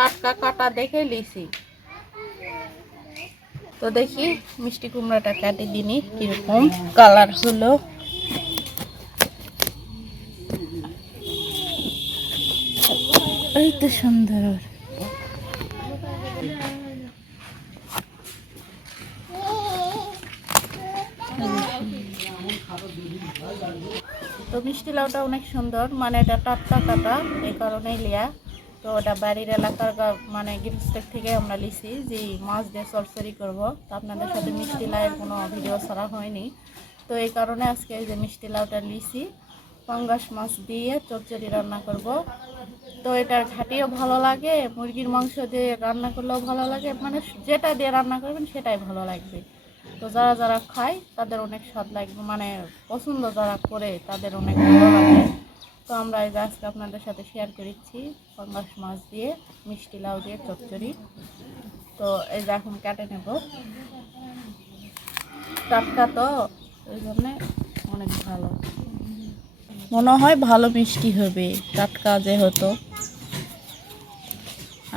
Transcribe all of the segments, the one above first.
টাটকা কাটা দেখে লিছি। তো দেখি মিষ্টি কুমড়াটা কাটি দিনি কীরকম কালার হলো। এই তো সুন্দর। তো মিষ্টি লাউটা অনেক সুন্দর মানে এটা টাটকা কাটা এই কারণেই লিয়া। তো ওটা বাড়ির এলাকার মানে গৃহস্থের থেকে আমরা লিছি যে মাছ দিয়ে সরসরি করব। তো আপনাদের সাথে মিষ্টি লাউয়ের কোনো ভিডিও ছাড়া হয়নি। তো এই কারণে আজকে এই যে মিষ্টি লাউটা লিছি, পাঙ্গাস মাছ দিয়ে চচ্চড়ি রান্না করব। তো এটার ঘাটিও ভালো লাগে, মুরগির মাংস দিয়ে রান্না করলেও ভালো লাগে মানে যেটা দিয়ে রান্না করবেন সেটাই ভালো লাগবে। তো যারা যারা খায় তাদের অনেক স্বাদ লাগবে মানে পছন্দ যারা করে তাদের অনেক ভালো লাগে। তো আমরা এই যে আজকে আপনাদের সাথে শেয়ার করেছি পাঙ্গাস মাছ দিয়ে, মিষ্টি লাউ দিয়ে, চচ্চড়ি। তো এই যে এখন কেটে নেব। টাটকা তো ওই জন্যে অনেক ভালো। মনে হয় ভালো মিষ্টি হবে, টাটকা যেহেতু।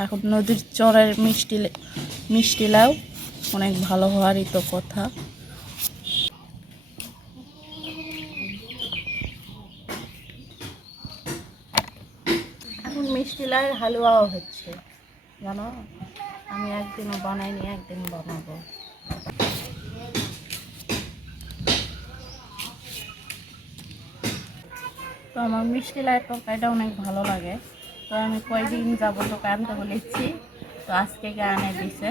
এখন নদীর চরের মিষ্টি মিষ্টি লাউ অনেক ভালো হওয়ারই তো কথা। এখন হালুয়াও হচ্ছে, জানো? আমি একদিনও বানাইনি একদিন বানাবো। তো আমার মিষ্টি লাইয়ের তরকারিটা অনেক ভালো লাগে। তো আমি কয়েকদিন যাব আনতে বলেছি, তো আজকে গিয়ে আনে দিছে।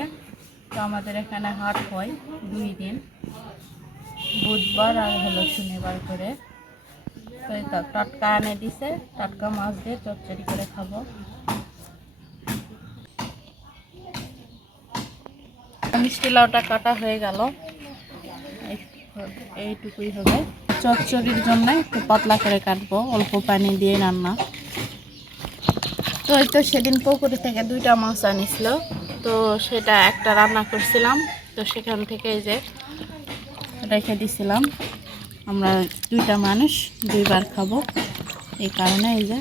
তো আমাদের এখানে হাট হয় দুই দিন, বুধবার আর হলো শনিবার করে। তো এই তো, টাটকা আনে দিছে, টাটকা মাছ দিয়ে চচ্চড়ি করে খাব। মিষ্টি লাউটা কাটা হয়ে গেল। এইটুকুই হবে। চচ্চড়ির জন্য একটু পাতলা করে কাটবো, অল্প পানি দিয়ে রান্না। তো এই তো সেদিন পুকুরি থেকে দুইটা মাছ আনিছিল। তো সেটা একটা রান্না করছিলাম, তো সেখান থেকে এই যে রেখে দিছিলাম। আমরা দুইটা মানুষ দুইবার খাব। এই কারণে এই যে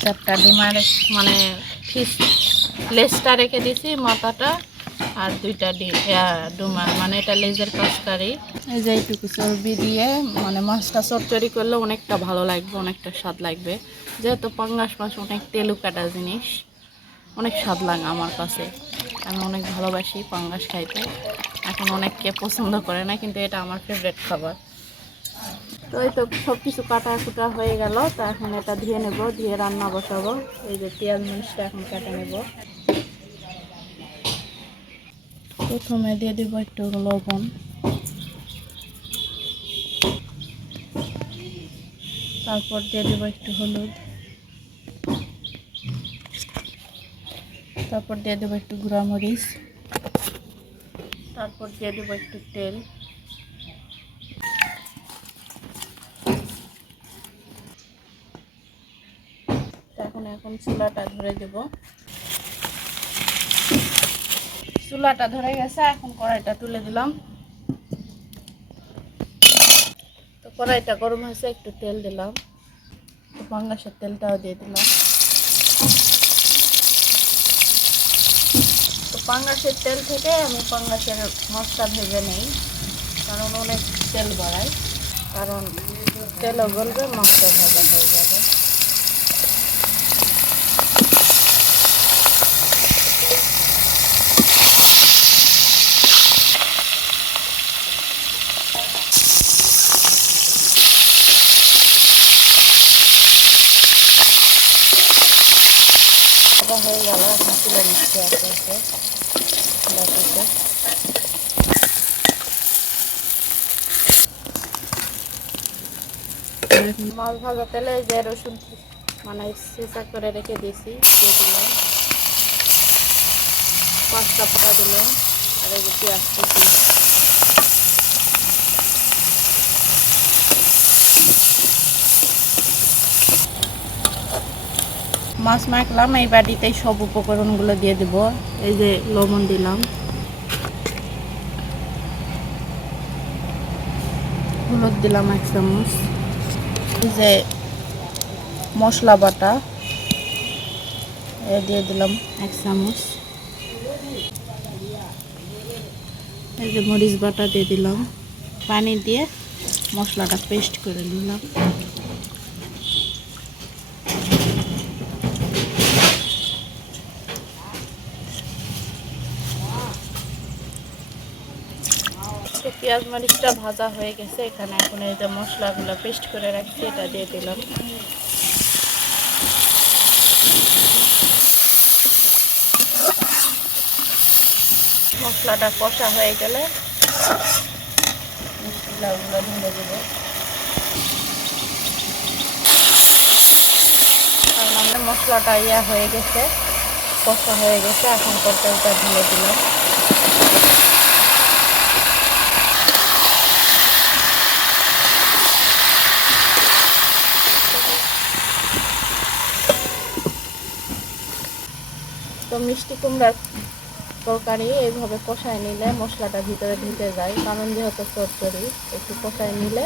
চারটা ডুমার মানে ফিস লেজটা রেখে দিছি মাথাটা আর দুইটা ডি- ইয়া, ডুমা মানে এটা লেজের কাজকারি। এই যে এইটুকু চর্বি দিয়ে মানে মাছটা চরচরি করলে অনেকটা ভালো লাগবে অনেকটা স্বাদ লাগবে। যেহেতু পাঙ্গাস মাছ অনেক তেলু কাটা জিনিস অনেক স্বাদ লাগে আমার কাছে। আমি অনেক ভালোবাসি পাঙ্গাস খাইতে। এখন অনেককে পছন্দ করে না, কিন্তু এটা আমার ফেভারিট খাবার। তো এই তো সব কিছু কাটা কুটা হয়ে গেল, তো এখন এটা ধুয়ে নেব, ধুয়ে রান্না বসাবো। এই যে পেঁয়াজ মরিচটা এখন কেটে নেব। প্রথমে দিয়ে দেবো একটু লবণ। তারপর দিয়ে দেবো একটু হলুদ। তারপর দিয়ে দেবো একটু গুঁড়া মরিচ তারপর দিয়ে দেবো একটু তেল। এখন এখন চুলাটা ধরে দেব। চুলাটা ধরে গেছে, এখন কড়াইটা তুলে দিলাম। তো কড়াইটা গরম হয়েছে, একটু তেল দিলাম। পাঙ্গাসের তেলটাও দিয়ে দিলাম। পাঙ্গাসের তেল থেকে আমি পাঙ্গাসের মশলা ভেজে নেই, কারণ অনেক তেল বাড়ায়, কারণ তেলও গলবে মশলা ভাজা হয়ে যাবে। ভাজা হয়ে গেল, এখন তুলে নিচ্ছি আস্তে আস্তে বাটিতে মাছ ভাজা তেলে যে রসুন মানে সিসা করে রেখে দিয়েছি, দিয়ে দিলাম। পাঁচটা পাতা দিলাম, আর পেঁয়াজ কুচি। মাছ মাখলাম এই বাটিতেই সব উপকরণগুলো দিয়ে দেব। এই যে লবণ দিলাম। হলুদ দিলাম এক চামচ। এই যে মশলা বাটা, এ দিয়ে দিলাম এক চামচ। এই যে মরিচ বাটা দিয়ে দিলাম। পানি দিয়ে মশলাটা পেস্ট করে নিলাম। পেঁয়াজ মরিচটা ভাজা হয়ে গেছে, এখানে এখন এই যে মশলাগুলো পেস্ট করে রাখছি, এটা দিয়ে দিলাম। মশলাটা কষা হয়ে গেলে মশলাগুলো ঢেলে দেব মশলাটা ইয়া হয়ে গেছে, কষা হয়ে গেছে, এখন তরকারিটা ঢেলে দিলাম। তো মিষ্টি কুমড়ার তরকারি এইভাবে কষায় নিলে মশলাটা ভিতরে ঢুকে যায়। কারণ যেহেতু চচ্চড়ি, একটু কষায় নিলে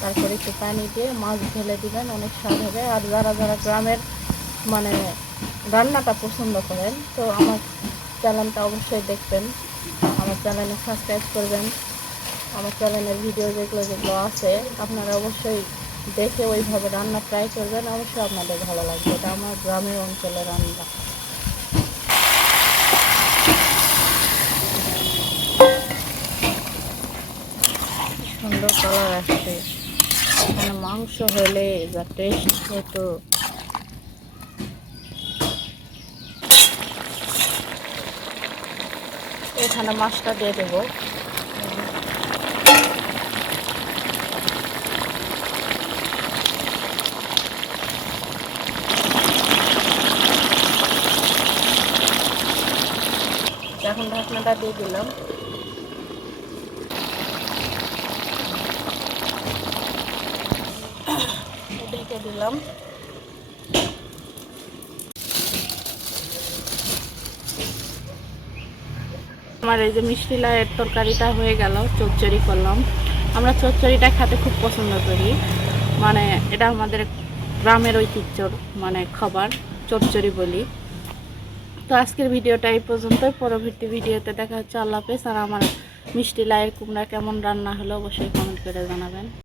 তারপরে একটু পানি দিয়ে মাছ ঢেলে দিবেন, অনেক স্বাদ হবে। আর যারা যারা গ্রামের মানে রান্নাটা পছন্দ করেন, তো আমার চ্যানেলটা অবশ্যই দেখবেন। আমার চ্যানেলে সাবস্ক্রাইব করবেন। আমার চ্যানেলের ভিডিও যেগুলো যেগুলো আছে, আপনারা অবশ্যই দেখে ওইভাবে রান্না ট্রাই করবেন। অবশ্যই আপনাদের ভালো লাগবে। এটা আমার গ্রামের অঞ্চলের রান্না। সুন্দর কালার আসছে। এখানে মাংস হলে যা টেস্ট হতো। এখানে মাছটা দিয়ে দেবো। এখন ঢাকনাটা দিয়ে দিলাম। ঢেকে দিলাম। আমার এই যে মিষ্টি লাইয়ের তরকারিটা হয়ে গেল, চচ্চড়ি করলাম। আমরা চচ্চড়িটা খেতে খুব পছন্দ করি। মানে এটা আমাদের গ্রামের ঐতিহ্যর মানে খাবার, চচ্চড়ি বলি। তো আজকের ভিডিওটা এই পর্যন্ত পরবর্তী ভিডিওতে দেখা হচ্ছে। আল্লাহ হাফেজ। আর আমার মিষ্টি লাইয়ের কুমড়া কেমন রান্না হলো অবশ্যই কমেন্ট করে জানাবেন।